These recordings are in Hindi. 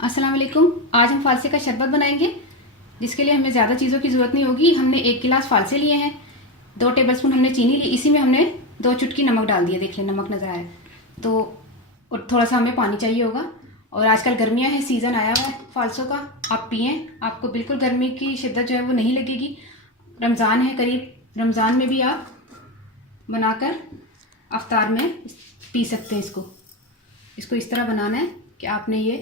अस्सलाम वालेकुम। आज हम फालसे का शरबत बनाएंगे, जिसके लिए हमें ज़्यादा चीज़ों की ज़रूरत नहीं होगी। हमने 1 गिलास फालसे लिए हैं, 2 टेबलस्पून हमने चीनी ली, इसी में हमने 2 चुटकी नमक डाल दिया। देख लें नमक नज़र आया तो। और थोड़ा सा हमें पानी चाहिए होगा। और आजकल गर्मियाँ हैं, सीज़न आया हुआ है फालसों का, आप पिएँ, आपको बिल्कुल गर्मी की शिद्दत जो है वो नहीं लगेगी। रमज़ान है करीब, रमज़ान में भी आप बनाकर अफ्तार में पी सकते हैं। इसको इस तरह बनाना है कि आपने ये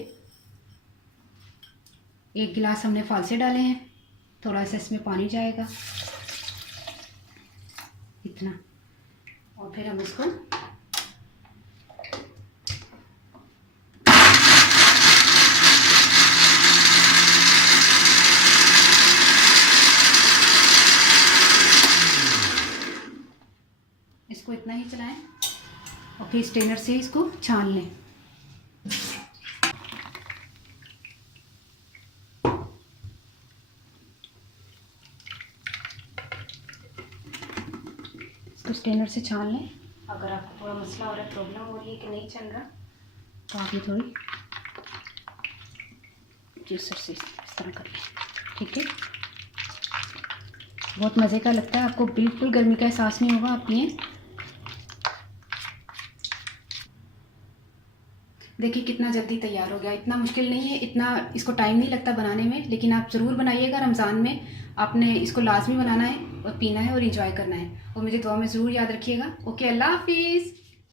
1 गिलास हमने फालसे डाले हैं, थोड़ा सा इसमें पानी जाएगा इतना, और फिर हम इसको इतना ही चलाएं और फिर स्ट्रेनर से इसको छान लें। इसको स्ट्रेनर से छान लें। अगर आपको थोड़ा मसला हो रहा है, प्रॉब्लम हो रही है कि नहीं चल रहा, तो आप ये थोड़ी जूसर से इस तरह कर लें। ठीक है, बहुत मज़े का लगता है, आपको बिल्कुल गर्मी का एहसास नहीं होगा। आप पिएँ, देखिए कितना जल्दी तैयार हो गया। इतना मुश्किल नहीं है, इतना इसको टाइम नहीं लगता बनाने में, लेकिन आप ज़रूर बनाइएगा। रमज़ान में आपने इसको लाजमी बनाना है और पीना है और एंजॉय करना है। और मुझे दुआ में ज़रूर याद रखिएगा। ओके, अल्लाह हाफिज़।